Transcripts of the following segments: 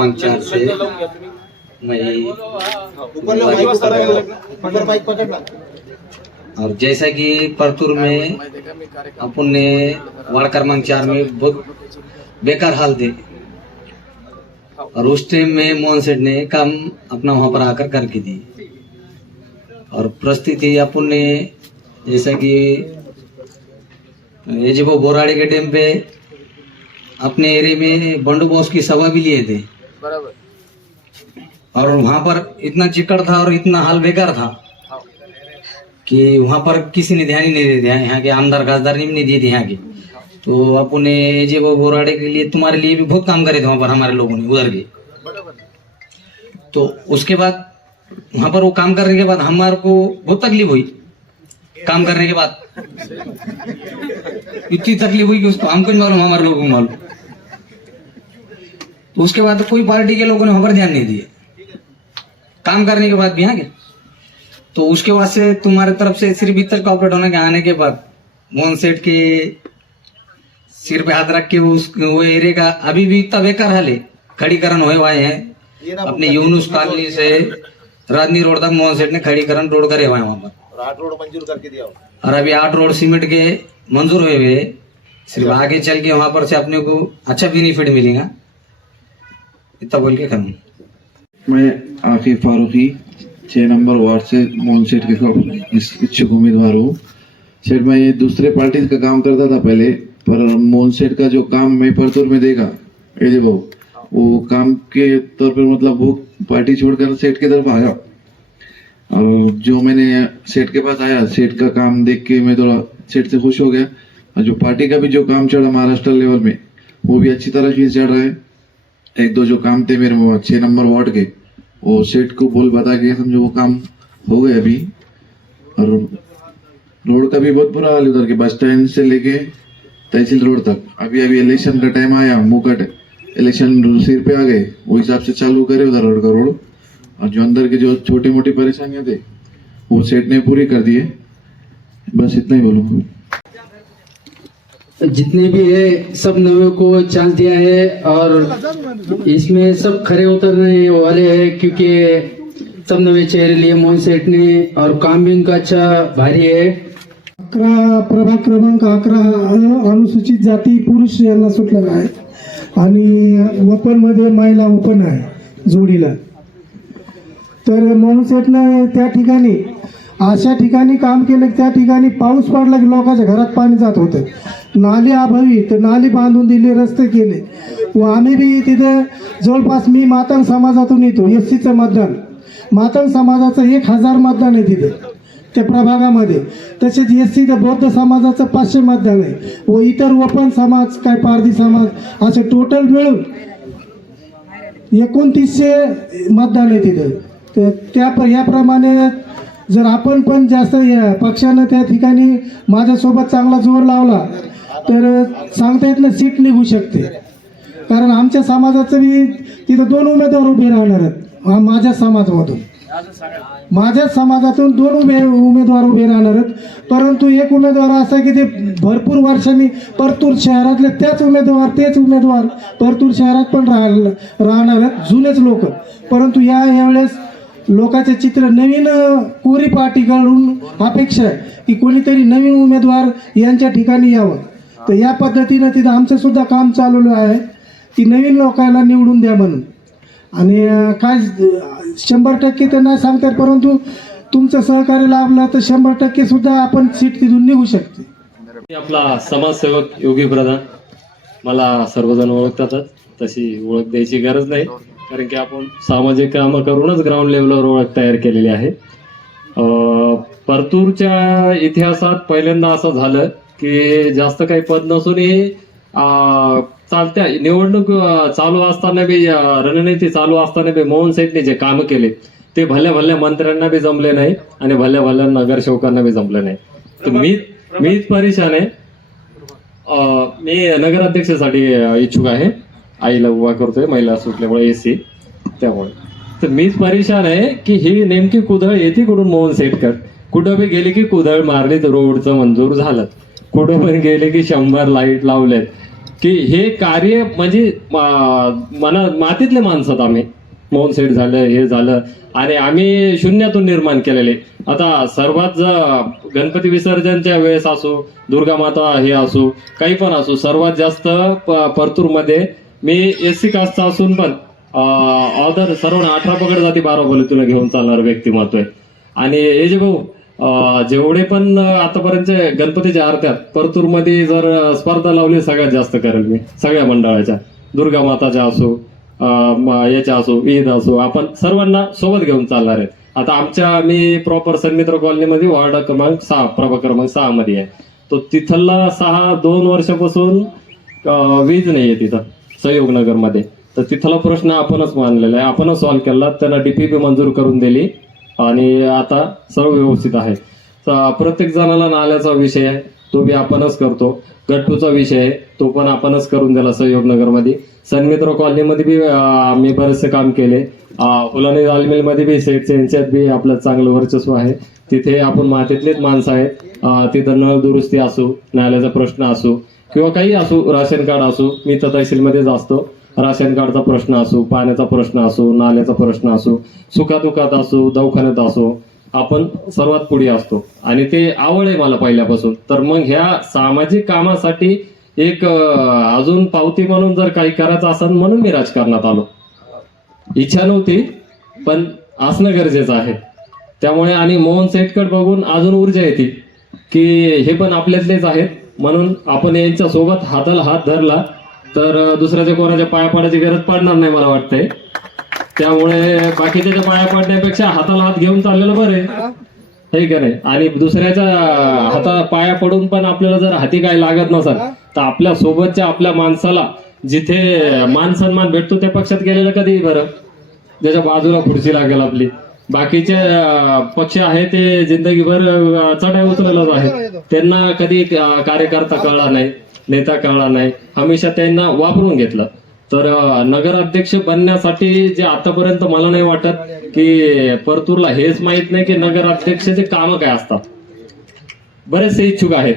क्रमांक से मैं ऊपर लो माइक ऊपर लो ऊपर माइक पकड़ना और जैसा कि परतूर में अपन ने वार्ड क्रमांक चार में बहुत बेकार हाल थे और उस टाइम में मोहन सेठ ने काम अपना वहाँ पर आकर करके दी और परिस्थिति अपन ने जैसा कि ये जब बोराड़ी के डैम पे अपने एरिया में बंडू बॉस की सभा भी लिए थे। और वहाँ पर इतना चिकड़ था और इतना हाल बेकार था कि वहाँ पर किसी ने ध्यान ही नहीं दिया यहाँ के आमदार खासदार ने भी नहीं दिए थे यहाँ के। तो अपने जे वो बोराड़े के लिए तुम्हारे लिए भी बहुत काम करे थे वहाँ पर हमारे लोगों ने उधर के। तो उसके बाद वहाँ पर वो काम करने के बाद हमारे को बहुत तकलीफ़ हुई। काम करने के बाद। इतनी तकलीफ़ हुई कि उसको हमको नहीं मालूम हमारे लोगों को मालूम। उसके बाद कोई पार्टी के लोगों ने वहाँ पर ध्यान नहीं दिए काम करने के बाद भी हाँ क्या? तो उसके बाद से तुम्हारे तरफ़ से सिर्फ़ इतर कॉपरेट होने के आने के बाद मोहन सेठ के सिर पे हाथ रख के वो उस वो एरिया का अभी भी इतना बेकार हाल है। खड़ीकरण हुए हुए हैं। अपने यूनुस कॉलोनी से राजनी रोड तक मोहन सेठ ने खड़ीकरण रोड करे हुए हैं वहाँ पर। आठ रोड मंजूर करके दिया और अभी आठ रोड सीमेंट के मंजूर हुए हुए सिर्फ़ आगे चल के वहाँ पर से अपने को अच्छा बेनिफिट मिलेगा। इतना बोल के खत्म मैं आकिब फारूकी छः नंबर वार्ड से मोहन सेठ के इच्छुक उम्मीदवार हूँ। सेठ, मैं दूसरे पार्टी का काम करता था पहले, पर मोहन सेठ का जो काम मैं परतूर में देखा, ये देखो वो काम के तौर पर मतलब वो पार्टी छोड़कर सेठ की तरफ़ आया। और जो मैंने सेठ के पास आया, सेठ का काम देख के मैं थोड़ा सेठ से खुश हो गया। और जो पार्टी का भी जो काम चढ़ा महाराष्ट्र लेवल में, वो भी अच्छी तरह से चढ़ रहा है। एक दो जो काम थे मेरे छः नंबर वार्ड के, वो सेठ को बोल बता के समझो वो काम हो गए अभी। और रोड का भी बहुत बुरा हाल उधर के, बस स्टैंड से लेके तहसील रोड तक। अभी अभी इलेक्शन का टाइम आया, मुकट इलेक्शन सिर पे आ गए, वो हिसाब से चालू करे उधर रोड का रोड। और जो अंदर के जो छोटी मोटी परेशानियाँ थे, वो सेठ ने पूरी कर दिए। बस इतना ही बोलूँगा जितने भी है सब नवे को चांस दिया है और इसमें सब खरे उतरने वाले हैं क्योंकि सब नवे चेहरे लिए मोहन सेठ ने और काम भी उनका अच्छा भारी है। अकरा प्रभाग क्रमांक अकरा अनुसूचित जाती पुरुष यांना सुटलेला आहे. आणि ओपनमध्ये महिला ओपन आहे जोडीला. तर मोहन सेठनं त्या ठिकाणी अशा ठिकाणी काम केलं की त्या ठिकाणी पाऊस पडला की लोकांच्या घरात पाणी जात होतं. नाली अभावी तर नाली बांधून दिली रस्ते केले. व आम्ही बी तिथे जवळपास मी मातंग समाजातून येतो एस सीचं मतदान. मातंग समाजाचं एक हजार मतदान आहे तिथे त्या प्रभागामध्ये. तसेच एस सी बौद्ध समाजाचं पाचशे मतदान आहे. व इतर ओपन समाज काय पारधी समाज असे टोटल मिळून एकोणतीसशे मतदान आहे तिथं. तर त्या याप्रमाणे जर आपण पण जास्त या पक्षानं त्या ठिकाणी माझ्यासोबत चांगला जोर लावला तर सांगता येत ना सीट निघू शकते. कारण आमच्या समाजाचं बी तिथं दोन उमेदवार उभे राहणार आहेत हा माझ्या समाजामधून. माझ्या समाजातून दोन उमे उमेदवार उभे राहणार आहेत. परंतु एक उमेदवार असा की ते भरपूर वर्षांनी परतूर शहरातले त्याच उमेदवार तेच उमेदवार परतूर शहरात पण राह राहणार आहेत जुनेच लोक. परंतु या यावेळेस लोकांचे चित्र नवीन कोरी पार्टीकडून अपेक्षा आहे की कोणीतरी नवीन उमेदवार यांच्या ठिकाणी यावं. तर या पद्धतीनं तिथं आमचं सुद्धा काम चालवलं आहे की नवीन लोकांना निवडून द्या म्हणून. आणि काय शंभर टक्के तर नाही सांगतात परंतु तुमचं सहकार्य लाभलं तर शंभर टक्के सुद्धा आपण सीट तिथून निघू शकते. मी आपला समाजसेवक योगी प्रधान. मला सर्वजण ओळखतातच. तशी ओळख द्यायची गरज नाही. कारण की आपण सामाजिक कामं करूनच ग्राउंड लेवलवर ओळख तयार केलेली आहे. परतूरच्या इतिहासात पहिल्यांदा असं झालं की जास्त काही पद नसूनही चालत्या निवडणूक चालू असताना बी रणनीती चालू असताना बी मोहन सेठने जे कामं केले ते भल्या भल्या मंत्र्यांना बी जमले नाही आणि भल्या भल्या नगरसेवकांना बी जमले नाही. तर मी मीच परेशान आहे. मी नगराध्यक्षासाठी इच्छुक आहे. आईला उभा करतोय महिला सुटल्यामुळे एसी त्यामुळे. तर मीच परेशान आहे की ही नेमकी कुदळ येते कुठून मोहन सेटकर कुठं बी गेले की कुदळ मारली तर रोडचं मंजूर झालं. कुठं पण गेले की शंभर लाइट लावलेत. की हे कार्य म्हणजे मना मातीतले माणसात आम्ही. मोहन सेठ झालं हे झालं. आणि आम्ही शून्यातून निर्माण केलेले. आता सर्वात गणपती विसर्जनच्या वेळेस असो दुर्गा माता हे असो काही पण असो सर्वात जास्त परतूरमध्ये मी एस सी कास्टचा असून पण ऑदर सर्व अठरा पकड जाती बारा बोले तुला घेऊन चालणार व्यक्तिमत्व आहे. आणि हे जे भाऊ जेवढे पण आतापर्यंत गणपतीच्या आरत्यात परतूरमध्ये जर स्पर्धा लावली सगळ्यात जास्त करेल मी सगळ्या मंडळाच्या. दुर्गा माताच्या असो याच्या असो ईद असो आपण सर्वांना सोबत घेऊन चालणार आहेत. आता आमच्या मी प्रॉपर सन्मित्र कॉलनीमध्ये वार्ड क्रमांक सहा प्रभाग क्रमांक सहा मध्ये आहे. तो तिथला सहा दोन वर्षापासून वीज नाही आहे तिथं. सहयोगनगरमध्ये. तर तिथला प्रश्न आपणच मानलेला आहे. आपणच सॉल्व्ह केला. त्यांना डीपीपी मंजूर करून दिली आणि आता सर्व व्यवस्थित आहे. तर प्रत्येक जणाला नाल्याचा विषय आहे. तो बी आपणच करतो. गट्टूचा विषय आहे. तो पण आपणच करून दिला सहयोगनगरमध्ये. सन्मित्र कॉलनीमध्ये बी आम्ही बरेचसे काम केले. फुलाने लालमिलमध्ये बी सेट यांच्यात बी आपलं चांगलं वर्चस्व आहे. तिथे आपण मातीतलेच माणसं आहेत. तिथं नळ दुरुस्ती असो नाल्याचा प्रश्न असो किंवा काही असो राशन कार्ड असो मी तर तहसीलमध्येच असतो. राशन कार्डचा प्रश्न असो पाण्याचा प्रश्न असो नाल्याचा प्रश्न असो सुखादुखात असो दवाखान्यात असो आपण सर्वात पुढे असतो. आणि ते आवड आहे मला पहिल्यापासून. तर मग ह्या सामाजिक कामासाठी एक अजून पावती म्हणून जर काही करायचं असेल म्हणून मी राजकारणात आलो. इच्छा नव्हती पण असणं गरजेचं आहे. त्यामुळे आणि मोहन सेटकड बघून अजून ऊर्जा येते की हे पण आपल्यातलेच आहेत. म्हणून आपण यांच्या सोबत हाताला हात धरला तर दुसऱ्याच्या कोणाच्या पाया पडायची गरज पडणार नाही मला वाटतंय. त्यामुळे बाकीच्या पाया पडण्यापेक्षा हाताला हात घेऊन चाललेलं बरं आहे. हे. का नाही? आणि दुसऱ्याच्या हाता पाया पडून पण आपल्याला जर हाती काय लागत नसेल तर आपल्या सोबतच्या आपल्या माणसाला जिथे मान सन्मान भेटतो त्या पक्षात गेलेलं कधी बरं. ज्याच्या बाजूला खुर्ची लागेल आपली. बाकीचे पक्ष आहे ते जिंदगीभर चढाई उचललेलंच आहे त्यांना कधी कार्यकर्ता कळला नाही नेता कळला नाही. हमेशा त्यांना वापरून घेतलं. तर नगराध्यक्ष बनण्यासाठी जे आतापर्यंत मला नाही वाटत की परतूरला हेच माहीत नाही की नगराध्यक्षाचे कामं काय असतात. बरेचसे इच्छुक आहेत.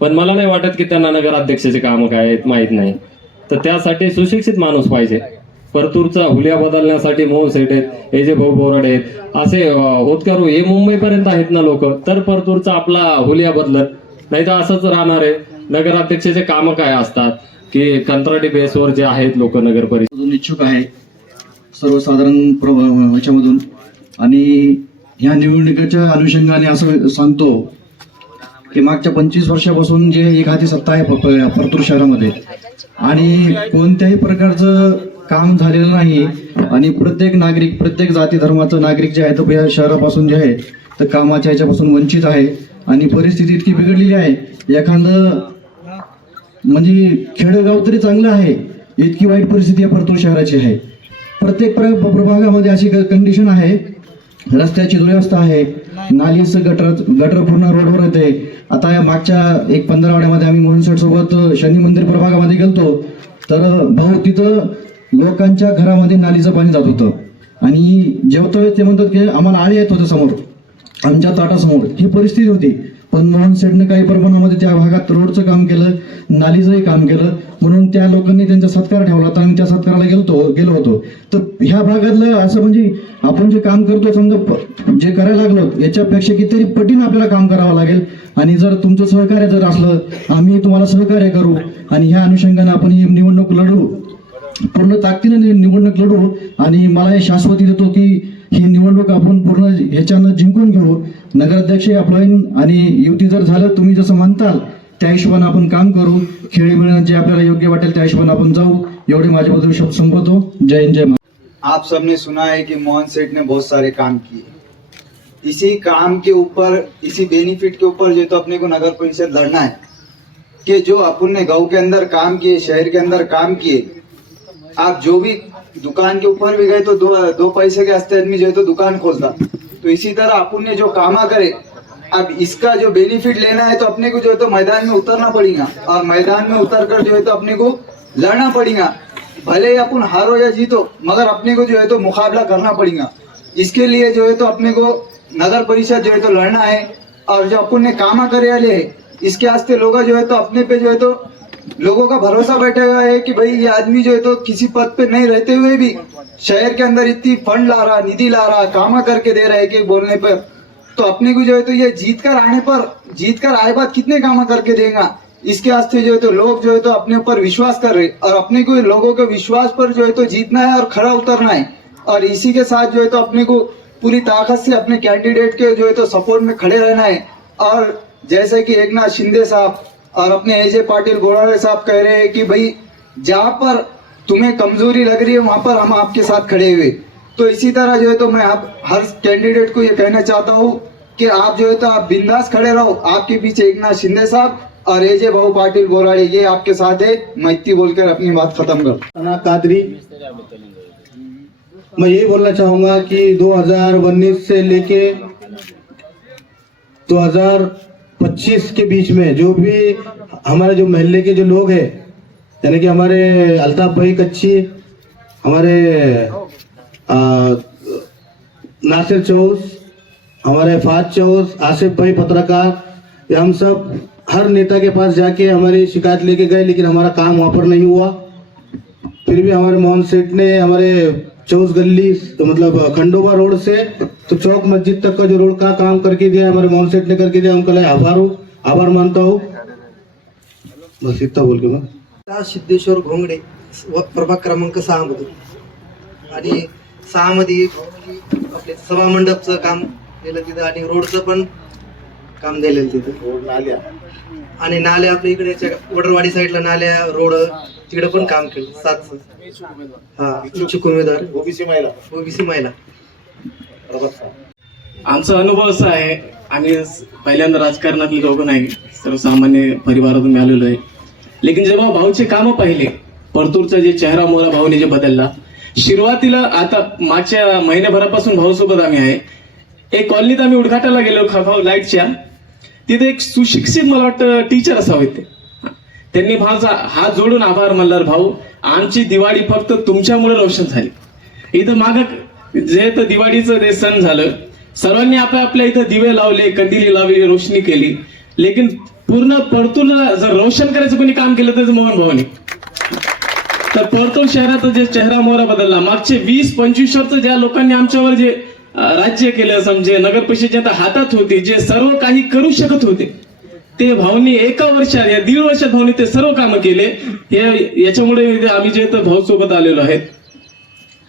पण मला नाही वाटत की त्यांना नगराध्यक्षाचे कामं काय आहेत माहीत नाही. तर त्यासाठी सुशिक्षित माणूस पाहिजे. परतूरचा हुलिया बदलण्यासाठी मोहन सेठ आहेत हे जे भाऊ बोराड आहेत. असे अं, होतकरू हे मुंबईपर्यंत आहेत ना लोक. तर परतूरचा आपला हुलिया बदलत नाही तर असंच राहणार आहे. नगराध्यक्षाचे कामं काय असतात? की कंत्राटी बेसवर जे आहेत लोक नगर परिषद इच्छुक आहे. सर्वसाधारण प्र आणि ह्या निवडणुकीच्या अनुषंगाने असं सांगतो की मागच्या पंचवीस वर्षापासून जे एक हाती सत्ता आहे परतूर शहरामध्ये. आणि कोणत्याही प्रकारचं काम झालेलं नाही. आणि प्रत्येक नागरिक प्रत्येक जाती धर्माचं नागरिक जे आहे तो या शहरापासून जे आहे तर कामाच्या ह्याच्यापासून वंचित आहे. आणि परिस्थिती इतकी बिघडलेली आहे. एखादं म्हणजे खेडेगाव तरी चांगलं आहे. इतकी वाईट परिस्थिती या परतूर शहराची आहे. प्रत्येक प्र प्रभागामध्ये अशी कंडिशन आहे. रस्त्याची दुरवस्था आहे. नालीचं गटर गटर पूर्ण रोडवर येते. आता या मागच्या एक पंधरा आठवड्यामध्ये आम्ही मोहन सोबत शनी मंदिर प्रभागामध्ये गेलतो. तर भाऊ तिथं लोकांच्या घरामध्ये नालीचं पाणी जात होतं. आणि जेवतोय ते म्हणतात की आम्हाला आळे येत होतं समोर आमच्या ताटासमोर. ही परिस्थिती होती. पण मोहन सेठनं काही प्रमाणामध्ये त्या भागात रोडचं काम केलं नालीचंही काम केलं. म्हणून त्या लोकांनी त्यांचा सत्कार ठेवला होता. आम्ही त्या सत्काराला गेलतो गेलो होतो. तर ह्या भागातलं असं म्हणजे आपण जे काम करतो समजा प- जे करायला लागलो याच्यापेक्षा कितीतरी पटीनं आपल्याला काम करावं लागेल. आणि जर तुमचं सहकार्य जर असलं आम्ही तुम्हाला सहकार्य करू. आणि ह्या अनुषंगाने आपण ही निवडणूक लढू. पूर्ण ताकदीने निवडणूक लढू आणि मला हे शाश्वती देतो की ही निवडणूक आपण पूर्ण ह्याच्यानं जिंकून घेऊ. नगराध्यक्ष आपलं आणि युती जर झालं तुम्ही जसं म्हणताल त्या हिशोबानं आपण काम करू. खेळी मिळणं जे आपल्याला योग्य वाटेल त्या हिशोबाने आपण जाऊ. एवढे माझ्याबद्दल शब्द संपवतो. जय हिंद जय आप सबने सुना है कि मोहन सेठ ने बहुत सारे काम किए। इसी काम के ऊपर इसी बेनिफिट के ऊपर जो तो अपने को नगर परिषद लड़ना है कि जो अपन ने गांव के अंदर काम किए शहर के अंदर काम किए आप जो भी दुकान के ऊपर भी गए तो दो दो पैसे के हस्ते आदमी जो है तो दुकान खोलता। तो इसी तरह अपन ने जो कामा करे, अब इसका जो बेनिफिट लेना है तो अपने को जो है तो मैदान में उतरना पड़ेगा। और मैदान में उतर कर जो है तो अपने को लड़ना पड़ेगा। भले ही अपन हारो या जीतो, मगर अपने को जो है तो मुकाबला करना पड़ेगा। इसके लिए जो है तो अपने को नगर परिषद जो है तो लड़ना है। और जो अपन ने कामा करे है, इसके वास्ते लोग जो है तो अपने पे जो है तो लोगों का भरोसा बैठा हुआ है कि भाई ये आदमी जो है तो किसी पद पे नहीं रहते हुए भी शहर के अंदर इतनी फंड ला रहा, निधि ला रहा, कामा करके दे रहा है कि बोलने पर। तो अपने को जो है तो ये जीत कर आने पर, जीत कर आए बाद कितने कामा करके देगा? इसके वास्ते जो है तो लोग जो है तो अपने ऊपर विश्वास कर रहे और अपने को, लोगों के विश्वास पर जो है तो जीतना है और खड़ा उतरना है। और इसी के साथ जो है तो अपने को पूरी ताकत से अपने कैंडिडेट के जो है तो सपोर्ट में खड़े रहना है। और जैसे कि एक नाथ शिंदे साहब और अपने एजे पाटिल गोड़ारे साहब कह रहे हैं कि भाई, जहाँ पर तुम्हें कमज़ोरी लग रही है, वहाँ पर हम आपके साथ खड़े हुए। तो इसी तरह जो है तो मैं आप, हर कैंडिडेट को ये कहना चाहता हूँ कि आप जो है तो आप बिंदास खड़े रहो। आपके पीछे एक नाथ शिंदे साहब और एजे बहु पाटिल गोराड़े ये आपके साथ है। मैं इतनी बोलकर अपनी बात खत्म कर कादरी मैं ये बोलना चाहूँगा कि 2019 से लेके 2025 के बीच में जो भी हमारे जो महल्ले के जो लोग हैं यानी कि हमारे अल्ताफ भाई कच्ची हमारे आ, नासिर चौस हमारे फाज चौस आसिफ भाई पत्रकार ये हम सब हर नेता के पास जाके हमारी शिकायत लेके गए लेकिन हमारा काम वहाँ पर नहीं हुआ। फिर भी हमारे मोहन सेठ ने हमारे चौस गली मतलब खंडोबा रोड से तो चौक मस्जिद तक का जो रोड का काम करके दिया हमारे मोहन सेठ ने करके दिया उनका आभार हूँ। आभार मानता हूँ। बस इतना बोल के मैं सिद्धेश्वर घोंगडे व प्रभाग क्रमांक सहा मधून. आणि सहा मध्ये आपले सभा मंडपचं काम केलं तिथं आणि रोडचं पण काम दिलेलं तिथं. आणि नाल्या आपल्या इकडे वडरवाडी साईडला नाल्या रोड तिकडे पण काम केलं. सात हा इच्छुक उमेदवार. ओबीसी महिला. ओबीसी महिला. आमचा अनुभव असा आहे आम्ही पहिल्यांदा राजकारणातले लोक नाही सर्वसामान्य परिवारातून मी आलेलो आहे. लेकिन जेव्हा भाऊचे कामं पाहिले परतूरचा जे चेहरा मोहरा भाऊने जे बदलला सुरुवातीला आता मागच्या महिन्याभरापासून भाऊ सोबत आम्ही आहे. एक कॉलनीत आम्ही उद्घाटाला गेलो खाफाव लाईटच्या. तिथे एक सुशिक्षित मला वाटतं टीचर असावे ते. त्यांनी माझा हात जोडून आभार मानला भाऊ आमची दिवाळी फक्त तुमच्यामुळे रोशन झाली. इथं माग जे तर दिवाळीचं ते सण झालं सर्वांनी आपल्या आपल्या इथं दिवे लावले कंदिली लावली रोशनी केली. लेकिन पूर्ण परतूरला जर रोशन करायचं कोणी काम केलं तर मोहन भाऊने. तर परतूर शहराचा जे चेहरा मोहरा बदलला. मागचे वीस पंचवीस वर्ष ज्या लोकांनी आमच्यावर जे राज्य केलं समजे नगर परिषदेच्या आता हातात होते जे सर्व काही करू शकत होते. ते भाऊनी एका वर्षात या दीड वर्षात भाऊनी ते सर्व कामं केले. हे याच्यामुळे आम्ही जे भाऊ सोबत आलेलो आहेत.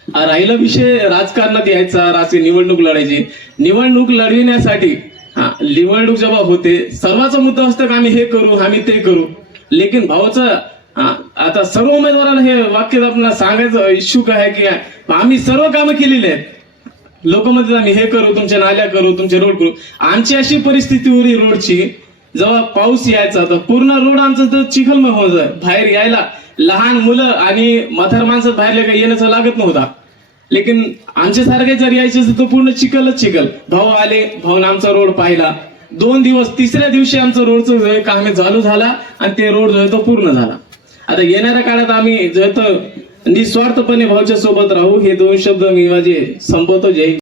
राहिला विषय राजकारणात यायचा राजकीय निवडणूक लढायची. निवडणूक लढविण्यासाठी हा निवडणूक जेव्हा होते सर्वांचा मुद्दा असतो की आम्ही हे करू आम्ही ते करू. लेकिन भावाचा हा, आता सर्व उमेदवाराला हे वाक्य आपल्याला सांगायचं इच्छुक आहे की आम्ही सर्व कामं केलेली आहेत. लोक म्हणतात आम्ही हे करू तुमच्या नाल्या करू तुमचे रोड करू. आमची अशी परिस्थिती होती रोडची जेव्हा पाऊस यायचा तर पूर्ण रोड आमचं तर चिखलमय होत बाहेर यायला लहान मुलं आणि म्हातार माणसं बाहेर काही येण्याचं लागत नव्हता. लेकिन आमच्या सारखे जर यायचे असेल तर पूर्ण चिखलच चिखल. भाऊ आले भाऊन आमचा रोड पाहिला. दोन दिवस तिसऱ्या दिवशी आमचं रोडचं जो आहे काम चालू झाला आणि ते रोड जो आहे तो पूर्ण झाला. आता येणाऱ्या काळात आम्ही जो आहे तो निस्वार्थपणे भाऊच्या सोबत राहू हे दोन शब्द मी माझे संपवतो. जय